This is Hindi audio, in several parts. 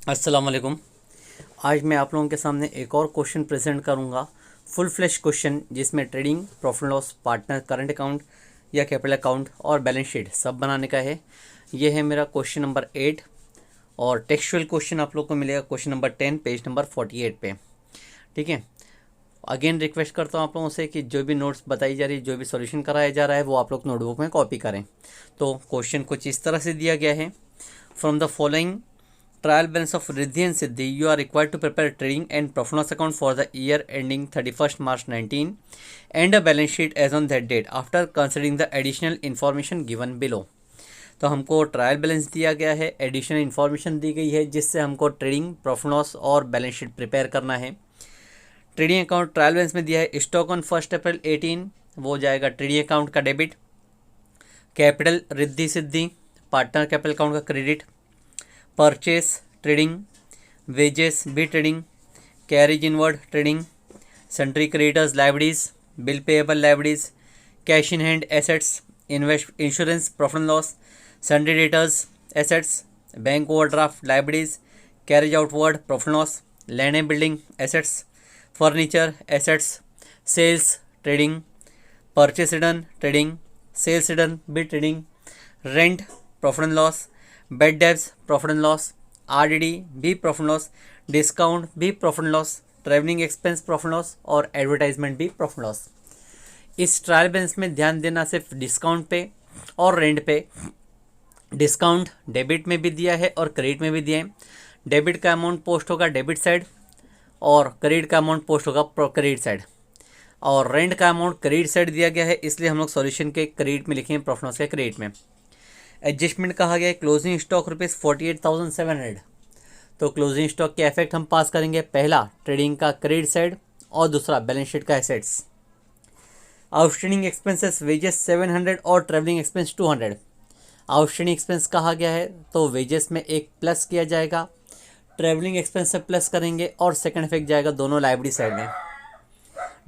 अस्सलाम वालेकुम। आज मैं आप लोगों के सामने एक और क्वेश्चन प्रेजेंट करूंगा, फुल फ्लैश क्वेश्चन, जिसमें trading, profit loss, partner, current account या कैपिटल अकाउंट और बैलेंस शीट सब बनाने का है। ये है मेरा क्वेश्चन नंबर 8 और टेक्सचुअल क्वेश्चन आप लोग को मिलेगा क्वेश्चन नंबर 10 पेज नंबर 48 पे। ठीक है, अगेन रिक्वेस्ट करता हूँ आप लोगों से कि जो भी नोट्स बताई जा रही है, जो भी सॉल्यूशन कराया जा रहा है, वो आप लोग नोटबुक में कॉपी करें। तो क्वेश्चन कुछ इस तरह से दिया गया है, from the following trial balance of Riddhi and Siddhi, you are required to prepare a trading and profit loss account for the year ending 31st March 19 and a balance sheet as on that date after considering the additional information given below। तो हमको ट्रायल बैलेंस दिया गया है, एडिशनल इन्फॉर्मेशन दी गई है जिससे हमको ट्रेडिंग, प्रॉफिट लॉस और बैलेंस शीट प्रिपेयर करना है। ट्रेडिंग अकाउंट ट्रायल बैलेंस में दिया है स्टॉक ऑन 1 अप्रैल 18, वो जाएगा ट्रेडिंग अकाउंट का debit. Capital Riddhi Siddhi, partner capital account का क्रेडिट। परचेस ट्रेडिंग, वेजेस भी trading, carriage inward trading, sundry creditors liabilities, bill payable liabilities, cash in hand assets, invest insurance profit loss, sundry debtors assets, bank overdraft liabilities, carriage outward profit loss, land and building assets, furniture assets, sales trading, purchase return trading, sales return भी trading, rent profit and loss, bad debts profit and loss, RDD भी प्रॉफिट लॉस, डिस्काउंट भी profit loss, travelling expense profit loss और एडवर्टाइजमेंट भी प्रॉफिट लॉस। इस ट्रायल बैलेंस में ध्यान देना सिर्फ डिस्काउंट पे और रेंट पे। डिस्काउंट डेबिट में भी दिया है और क्रेडिट में भी दिया है। डेबिट का अमाउंट पोस्ट होगा डेबिट साइड और क्रेडिट का अमाउंट पोस्ट होगा क्रेडिट साइड, और रेंट का अमाउंट क्रेडिट साइड दिया गया है, इसलिए हम लोग सॉल्यूशन के क्रेडिट में लिखेंगे, प्रॉफिट लॉस के क्रेडिट में। एडजस्टमेंट कहा गया है क्लोजिंग स्टॉक ₹48,700, तो क्लोजिंग स्टॉक के इफेक्ट हम पास करेंगे, पहला ट्रेडिंग का क्रेडिट साइड और दूसरा बैलेंस शीट का एसेट्स। आउटस्टैंडिंग एक्सपेंसेस वेजेस 700 और ट्रैवलिंग एक्सपेंस 200। आउटस्टैंडिंग एक्सपेंस कहा गया है तो वेजेस में एक प्लस किया जाएगा, ट्रैवलिंग एक्सपेंस से प्लस करेंगे और सेकंड इफेक्ट जाएगा दोनों लाइबिलिटी साइड में।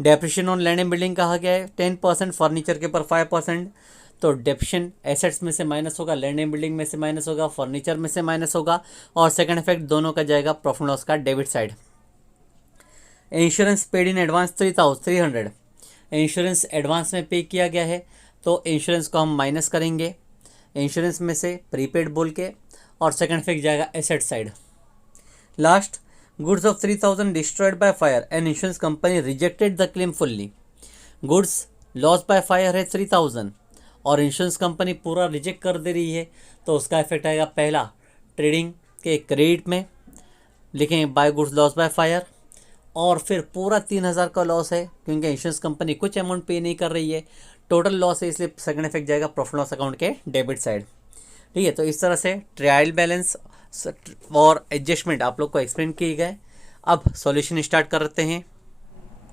Depreciation on land and building कहा गया है 10%, फर्नीचर के ऊपर 5%, तो डेप्रिशिएशन एसेट्स में से माइनस होगा, लैंड एंड बिल्डिंग में से माइनस होगा, फर्नीचर में से माइनस होगा और सेकंड इफेक्ट दोनों का जाएगा प्रॉफिट लॉस का debit side. Insurance paid in advance 300। Insurance advance में पे किया गया है तो इंश्योरेंस को हम माइनस करेंगे, इंश्योरेंस में से प्रीपेड बोल के, और सेकंड इफेक्ट जाएगा asset side. Last, goods of 3000 destroyed by fire and insurance company rejected the claim fully. Goods loss by fire है 3000 और इंश्योरेंस कंपनी पूरा रिजेक्ट कर दे रही है, तो उसका इफेक्ट आएगा पहला ट्रेडिंग के क्रेडिट में, लिखेंगे by goods loss by fire, और फिर पूरा 3000 का लॉस है क्योंकि इंश्योरेंस कंपनी कुछ अमाउंट पे नहीं कर रही है, टोटल लॉस है, इसलिए सेकंड इफेक्ट जाएगा प्रॉफिट लॉस अकाउंट के डेबिट साइड। ठीक है, तो इस तरह से ट्रायल बैलेंस और एडजस्टमेंट आप लोग को एक्सप्लेन किए गए। अब सॉल्यूशन स्टार्ट करते हैं।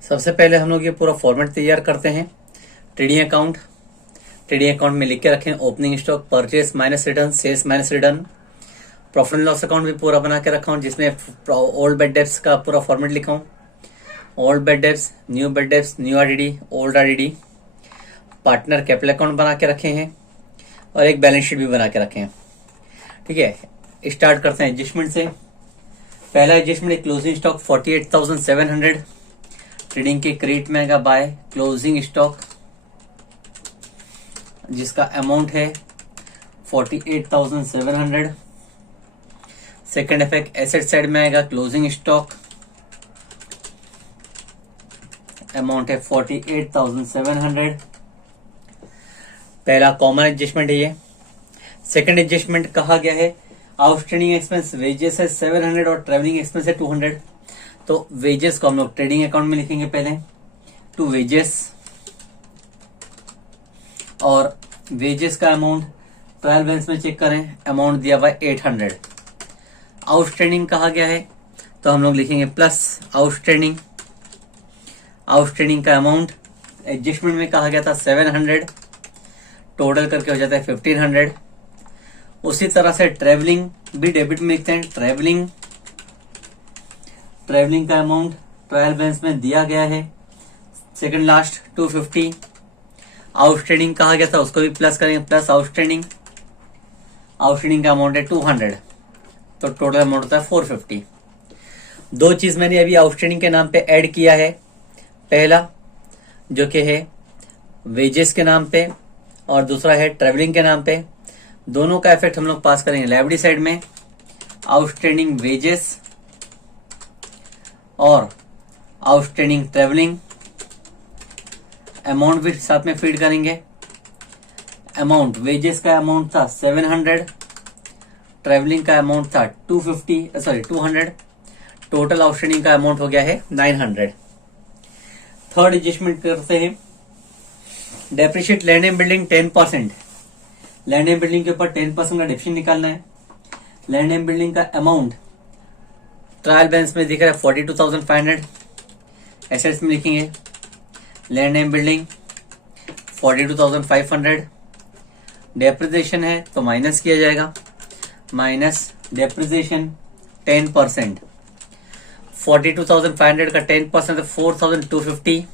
सबसे पहले हम लोग ये पूरा फॉर्मेट तैयार करते हैं। ट्रेडिंग अकाउंट में लिख के रखें opening stock, purchase minus return, sales minus return. Profit and loss account भी पूरा बना के रखा हूँ जिसमें ओल्ड बेड डेब्स का पूरा फॉर्मेट लिखा हूँ। Old bed debts, new RDD, old RDD. Partner capital account बना के रखे हैं और एक बैलेंस शीट भी बना के रखे हैं। ठीक है, स्टार्ट करते हैं एडजस्टमेंट से। पहला एडजस्टमेंट क्लोजिंग स्टॉक 48,700, ट्रेडिंग के क्रेडिट में आएगा बाय क्लोजिंग स्टॉक जिसका अमाउंट है 48,700। सेकंड इफेक्ट एसेट साइड में आएगा क्लोजिंग स्टॉक, अमाउंट है 48,700। पहला कॉमन एडजस्टमेंट है ये। सेकंड एडजस्टमेंट कहा गया है आउटस्टैंडिंग एक्सपेंस वेजेस है 700 और ट्रैवलिंग एक्सपेंस है 200, तो वेजेस को हम लोग ट्रेडिंग अकाउंट में लिखेंगे पहले, टू वेजेस, और वेजेस का अमाउंट ट्रायल बैलेंस में चेक करें, अमाउंट दिया हुआ 800। आउटस्टैंडिंग कहा गया है तो हम लोग लिखेंगे प्लस आउटस्टैंडिंग का अमाउंट एडजस्टमेंट में कहा गया था 700, टोटल करके हो जाता है 1500। उसी तरह से ट्रैवलिंग भी डेबिट में लिखते हैं, ट्रैवलिंग का अमाउंट ट्रायल बैलेंस में दिया गया है, सेकंड लास्ट 250। आउटस्टैंडिंग कहा गया था उसको भी प्लस करेंगे, प्लस आउटस्टैंडिंग का अमाउंट है 200। तो टोटल अमाउंट होता है 450। दो चीज मैंने अभी आउटस्टैंडिंग के नाम पे ऐड किया है। पहला जो कि है वेजेस के नाम पे और दूसरा है ट्रेवलिंग के नाम पे। दोनों का इफेक्ट हम लोग पास करेंगे लायबिलिटी साइड में। आउटस्टैंडिंग वेजेस और आउटस्टैंडिंग ट्रेवलिंग अमाउंट भी साथ में फीड करेंगे। अमाउंट वेजेस का अमाउंट था 700, ट्रेवलिंग का अमाउंट था 200। टोटल आउटस्टैंडिंग का अमाउंट हो गया है 900। थर्ड एडजस्टमेंट करते हैं। Depreciate land and building 10%। Land and building के ऊपर 10% का डिप्शन निकालना है। लैंड एंड बिल्डिंग का अमाउंट ट्रायल बैलेंस में दिख रहा है 42,500। एसेट्स में लिखेंगे लैंड एंड बिल्डिंग 42,500। डेप्रिसिएशन है तो माइनस किया जाएगा, माइनस डेप्रिसिएशन 10%। 42,500 का 10% 4,250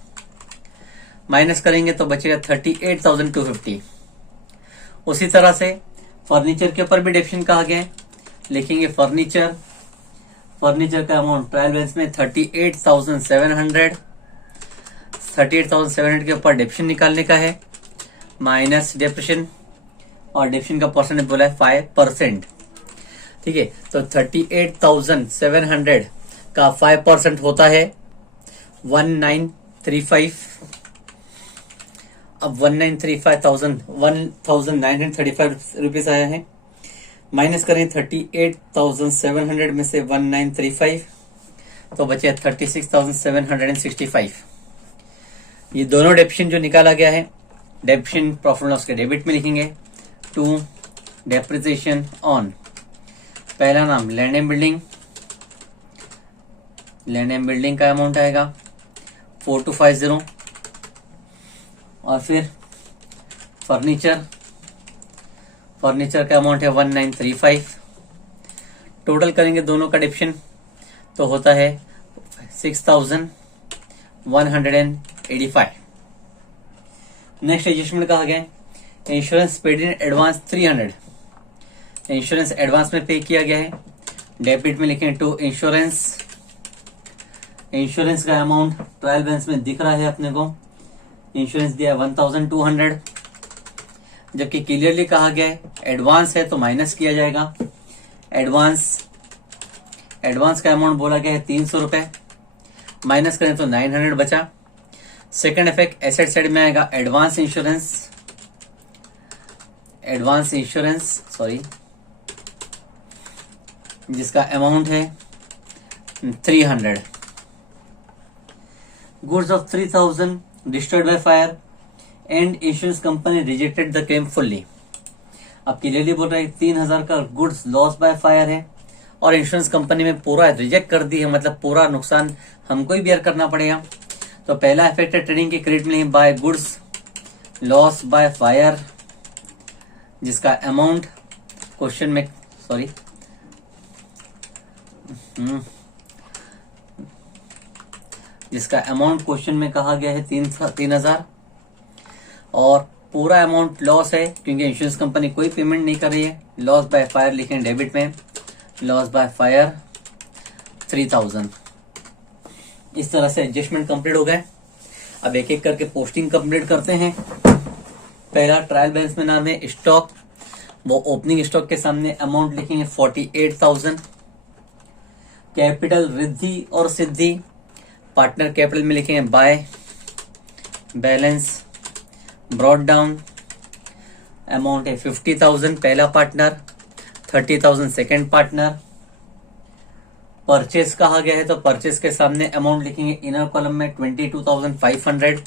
माइनस करेंगे तो बचेगा 38,250। उसी तरह से फर्नीचर के ऊपर भी डिप्शन कहा गया है। लिखेंगे फर्नीचर का अमाउंट ट्रायल बैलेंस में 38,700। 38,700 के ऊपर डिप्शन निकालने का है, माइनस डिप्रेशन, और डिप्शन का परसेंटेज बोला है 5%। ठीक है, तो 38,700 का 5% होता है 1935। अब 1935 रुपीज आया है। माइनस करें 38,700 में से 1935 तो बचे 36,765। ये दोनों डेप्शन जो निकाला गया है, डेप्शन प्रॉफिट लॉस के डेबिट में लिखेंगे टू डेप्रिसिएशन ऑन। पहला नाम लैंड एंड बिल्डिंग का अमाउंट आएगा 4250, और फिर फर्नीचर का अमाउंट है 1935। टोटल करेंगे दोनों का डिप्शन तो होता है 6,185। नेक्स्ट एडजस्टमेंट कहा गया है insurance paid in advance 300। Insurance advance में पे किया गया है। डेबिट में लिखें टू इंश्योरेंस का अमाउंट ट्रायल बैलेंस में दिख रहा है अपने को। इंश्योरेंस दिया 1,200, जबकि क्लियरली कहा गया है एडवांस है तो माइनस किया जाएगा। एडवांस का अमाउंट बोला गया है 300 रुपए, माइनस करें तो 900 बचा। सेकंड इफेक्ट एसेट साइड में आएगा एडवांस इंश्योरेंस जिसका अमाउंट है 300। Goods of 3,000 destroyed by fire and insurance company rejected the claim fully. अब क्लियरली बोल रहे हैं 3,000 का गुड्स लॉस बाय फायर है और इंश्योरेंस कंपनी में पूरा रिजेक्ट कर दी है, मतलब पूरा नुकसान हमको ही बेयर करना पड़ेगा। तो पहला इफेक्ट है ट्रेडिंग के क्रेडिट में by goods loss by fire, जिसका अमाउंट क्वेश्चन में कहा गया है 3,000, और पूरा अमाउंट लॉस है क्योंकि इंश्योरेंस कंपनी कोई पेमेंट नहीं कर रही है। लॉस बाय फायर लिखें डेबिट में, लॉस बाय फायर 3,000। इस तरह से एडजस्टमेंट कंप्लीट हो गए। अब एक एक करके पोस्टिंग कंप्लीट करते हैं। पहला ट्रायल बैलेंस में नाम है स्टॉक, वो ओपनिंग स्टॉक के सामने अमाउंट लिखेंगे 48,000। कैपिटल रिद्धि और सिद्धि, पार्टनर कैपिटल में लिखेंगे by balance brought down, amount है 50,000 पहला पार्टनर, 30,000 सेकेंड पार्टनर। परचेस कहा गया है तो परचेस के सामने अमाउंट लिखेंगे इनर कॉलम में 22,500।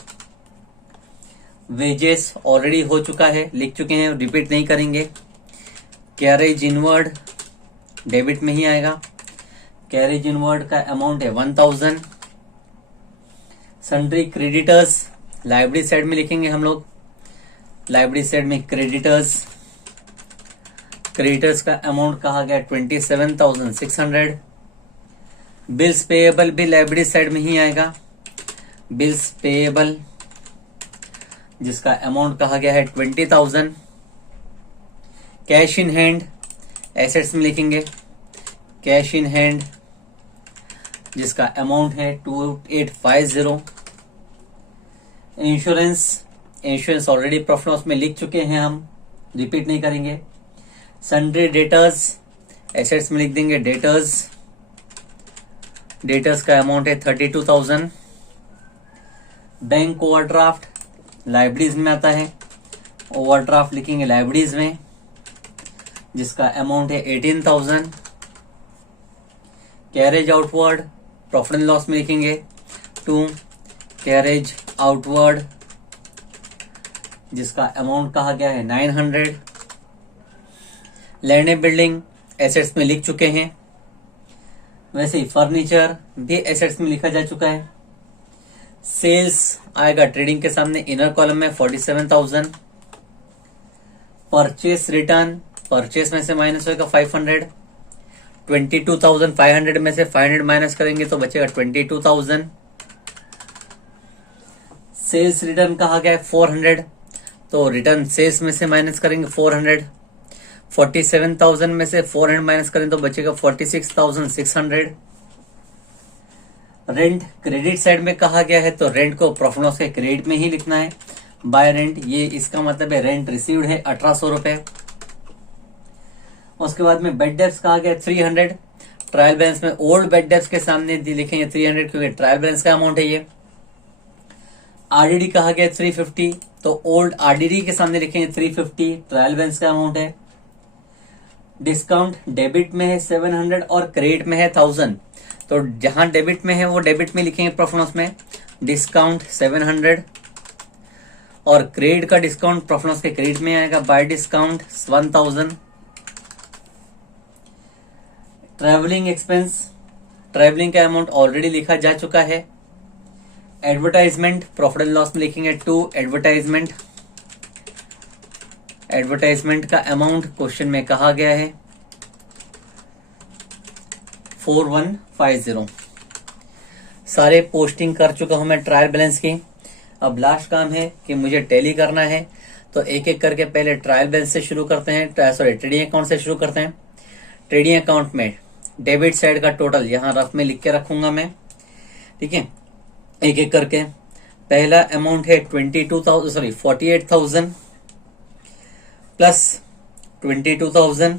वेजेस ऑलरेडी हो चुका है, लिख चुके हैं, रिपीट नहीं करेंगे। कैरेज इनवर्ड डेबिट में ही आएगा। कैरेज इनवर्ड का अमाउंट है 1,000। सन्ड्री क्रेडिटर्स लाइब्रेरी साइड में लिखेंगे हम लोग। लाइब्रेरी साइड में क्रेडिटर्स का अमाउंट कहा गया 27,600। बिल्स पेएबल भी लाइब्रेरी साइड में ही आएगा। बिल्स पेएबल जिसका अमाउंट कहा गया है 20,000। कैश इन हैंड एसेट्स में लिखेंगे कैश इन हैंड जिसका अमाउंट है 2850। इंश्योरेंस ऑलरेडी प्रॉफिट लॉस में लिख चुके हैं, हम रिपीट नहीं करेंगे। सन्ड्री डेटर्स एसेट्स में लिख देंगे डेटर्स का अमाउंट है 32,000। बैंक ओवरड्राफ्ट लाइब्रेरीज में आता है, ओवरड्राफ्ट लिखेंगे लाइब्रेरीज में जिसका अमाउंट है 18,000। Carriage outward profit and loss में लिखेंगे टू कैरेज आउटवर्ड जिसका अमाउंट कहा गया है 900। लैंड एंड बिल्डिंग एसेट्स में लिख चुके हैं, वैसे ही फर्नीचर भी एसेट्स में लिखा जा चुका है। सेल्स आएगा ट्रेडिंग के सामने इनर कॉलम में 47,000। परचेस रिटर्न परचेस में से माइनस होगा 500। 22,500 में से 500 माइनस करेंगे तो बचेगा 22,000। सेल्स रिटर्न कहा गया है 400, तो रिटर्न सेल्स में से माइनस करेंगे 400। 47,000 में से 400 माइनस करें तो बचेगा 46,600। रेंट क्रेडिट साइड में कहा गया है, तो रेंट को प्रॉफिट लॉस के क्रेडिट में ही लिखना है। बाय रेंट, ये इसका मतलब है रेंट रिसीव्ड है 1800 रुपए। उसके बाद में बेड डेप्स कहा गया 300। ट्रायल बैलेंस में ओल्ड बेड डेप्स के सामने लिखेंगे 300 क्योंकि ट्रायल बैलेंस का अमाउंट है ये। आरडीडी कहा गया 350, तो ओल्ड आरडीडी के सामने लिखेंगे 350, ट्रायल बैलेंस का अमाउंट है। डिस्काउंट डेबिट में है 700 और क्रेडिट में है 1000, तो जहां डेबिट में है वो डेबिट में लिखेंगे प्रॉफिट लॉस में डिस्काउंट 700 और क्रेडिट का डिस्काउंट प्रॉफिट लॉस के क्रेडिट में आएगा bye discount 1000। Travelling expense travelling का अमाउंट ऑलरेडी लिखा जा चुका है। एडवर्टाइजमेंट प्रॉफिट एंड लॉस में लिखेंगे टू एडवर्टाइजमेंट का अमाउंट क्वेश्चन में कहा गया है 4150। सारे पोस्टिंग कर चुका हूं मैं ट्रायल बैलेंस की। अब लास्ट काम है कि मुझे टैली करना है, तो एक एक करके पहले ट्रायल बैलेंस से शुरू करते हैं, ट्रेडिंग अकाउंट से शुरू करते हैं। ट्रेडिंग अकाउंट में डेबिट साइड का टोटल यहां रफ में लिख के रखूंगा मैं, ठीक है। एक एक करके पहला अमाउंट है 48,000 प्लस 22,000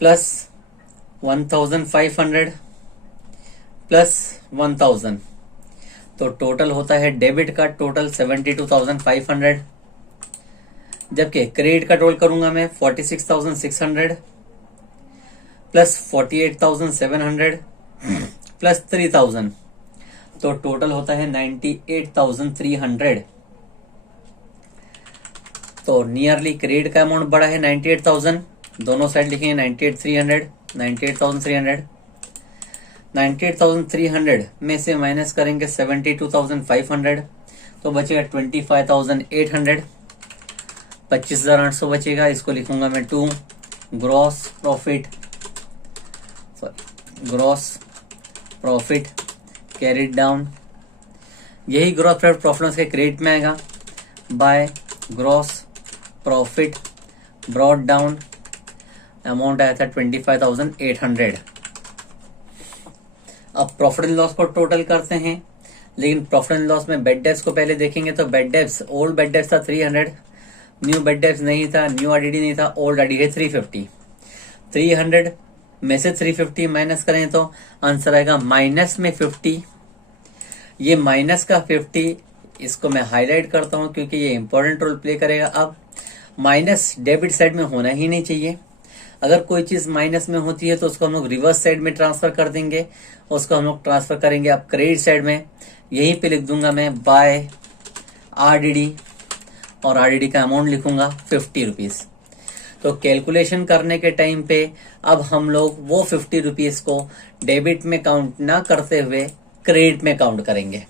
प्लस 1,500 प्लस 1,000, तो टोटल होता है डेबिट का टोटल 72,500। जबकि क्रेडिट का टोटल करूंगा मैं 46,600 प्लस 48,700 प्लस 3,000, तो टोटल होता है 98,300। तो नियरली क्रेडिट का अमाउंट बड़ा है 98,000, दोनों साइड लिखेंगे 98,300 98,300 में से माइनस करेंगे 72,500, तो बचेगा 25,800, 25,800 बचेगा। इसको लिखूंगा मैं to gross profit carried down. यही ग्रॉस प्रॉफिट के क्रेडिट में आएगा by gross profit brought down. Amount आया था 25,800। अब प्रॉफिट एंड लॉस को टोटल करते हैं, लेकिन प्रॉफिट एंड लॉस में बेड डेप्स को पहले देखेंगे। तो bad debts old bad debts था 300, न्यू बेड डेप्स नहीं था, न्यू आरडीडी नहीं था, ओल्ड आरडीडी 350। 300 में से 350 माइनस करें तो आंसर आएगा माइनस में 50। ये माइनस का 50 इसको मैं हाईलाइट करता हूं क्योंकि ये इंपॉर्टेंट रोल प्ले करेगा। अब माइनस डेबिट साइड में होना ही नहीं चाहिए। अगर कोई चीज माइनस में होती है तो उसको हम लोग रिवर्स साइड में ट्रांसफर कर देंगे, उसको हम लोग ट्रांसफर करेंगे अब क्रेडिट साइड में। यहीं पे लिख दूंगा मैं बाय आरडीडी और आरडीडी का अमाउंट लिखूंगा 50 रुपीज। तो कैलकुलेशन करने के टाइम पे अब हम लोग वो 50 रुपीज को डेबिट में काउंट ना करते हुए क्रेडिट में काउंट करेंगे।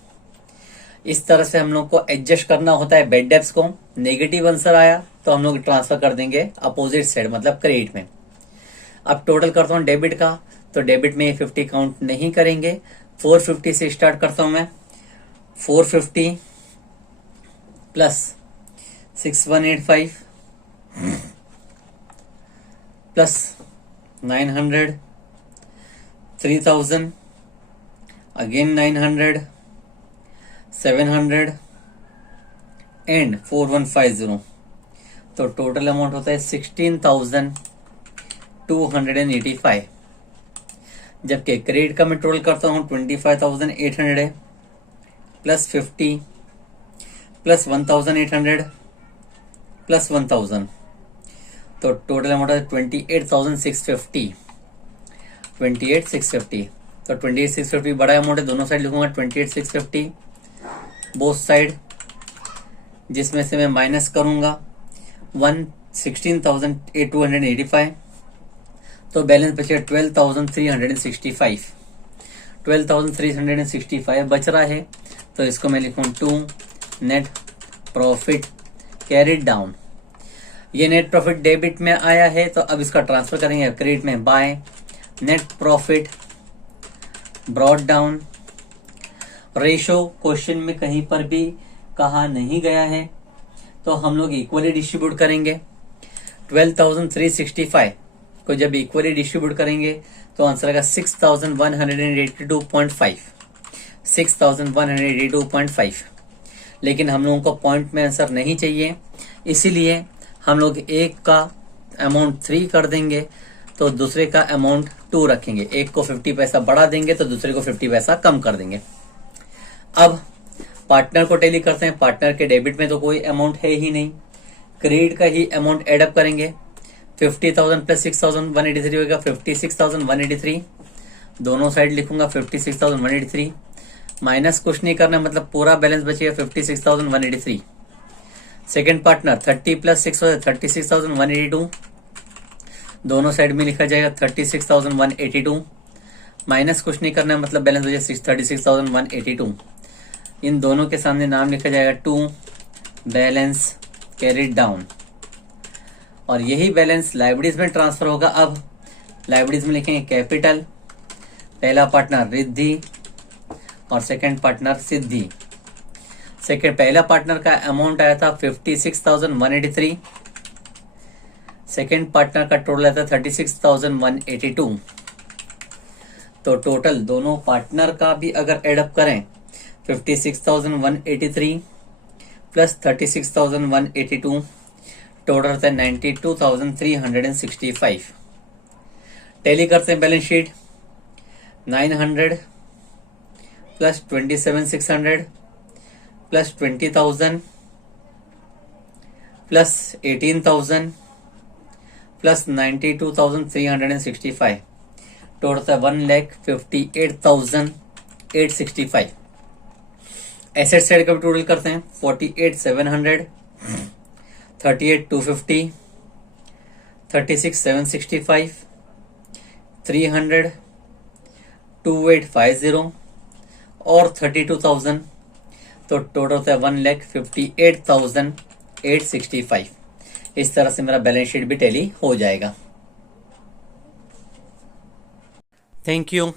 इस तरह से हम लोग को एडजस्ट करना होता है बेड डेप्स को। नेगेटिव आंसर आया तो हम लोग ट्रांसफर कर देंगे अपोजिट साइड मतलब क्रेडिट में। अब टोटल करता हूं डेबिट का, तो डेबिट में 50 काउंट नहीं करेंगे। 450 से स्टार्ट करता हूं मैं। 450 प्लस 6185 प्लस 900, 3000, again 900, 700 एंड 4150। तो टोटल अमाउंट होता है 16,285। जबकि क्रेडिट का मैं टोटल करता हूँ 25,800 है, प्लस 50 प्लस 1,800 प्लस 1,000, तो टोटल अमाउंट है 28,650। 28,650, तो 28,650 बड़ा अमाउंट है, दोनों साइड लिखूंगा 28,650 बोथ साइड, जिसमें से मैं माइनस करूंगा 16,285, तो बैलेंस बचेगा 12,365। 12,365 बच रहा है, तो इसको मैं लिखूं to net profit carried down. ये नेट प्रॉफिट डेबिट में आया है, तो अब इसका ट्रांसफर करेंगे क्रेडिट में by net profit brought down. Ratio question में कहीं पर भी कहा नहीं गया है, तो हम लोग इक्वली डिस्ट्रीब्यूट करेंगे। 12,365 को जब इक्वली डिस्ट्रीब्यूट करेंगे तो आंसर आएगा 6,182.5। 6,182.5। लेकिन हम लोगों को पॉइंट में आंसर नहीं चाहिए, इसीलिए हम लोग एक का अमाउंट 3 कर देंगे, तो दूसरे का अमाउंट 2 रखेंगे। एक को 50 पैसा बढ़ा देंगे, तो दूसरे को 50 पैसा कम कर देंगे। अब पार्टनर को टैली करते हैं। पार्टनर के डेबिट में तो कोई अमाउंट है ही नहीं, क्रेडिट का ही अमाउंट एडअप करेंगे। 50,000 प्लस 6,183 होगा 56,183। दोनों साइड लिखूंगा 56,183, माइनस कुछ नहीं करना, मतलब पूरा बैलेंस बचेगा 56,183। सेकेंड पार्टनर 30 प्लस 6 हो 36,182, दोनों साइड में लिखा जाएगा 36,182, माइनस कुछ नहीं करना, मतलब बैलेंस बचेगा 36,182। इन दोनों के सामने नाम लिखा जाएगा टू बैलेंस कैरिड डाउन, और यही बैलेंस लाइबिलिटीज में ट्रांसफर होगा। अब लाइबिलिटीज में लिखेंगे कैपिटल, पहला पार्टनर रिद्धि और सेकंड पार्टनर सिद्धि। पहला पार्टनर का अमाउंट आया था 56,183, सेकंड पार्टनर का टोटल आया था 36,182। तो टोटल दोनों पार्टनर का भी अगर एडअप करें 56,183 प्लस 36,182, टोटल होता है 92,365। टैली करते हैं balance sheet. 900 plus 27,600 plus 20,000 plus 18,000 plus 92,365, total होता है 1,58,865। एसेट साइड का भी टोटल करते हैं। 48,700, 38,250, 36,765, 300, 2,850 और 32,000, तो टोटल होता है 1,58,865। इस तरह से मेरा बैलेंस शीट भी टैली हो जाएगा। Thank you.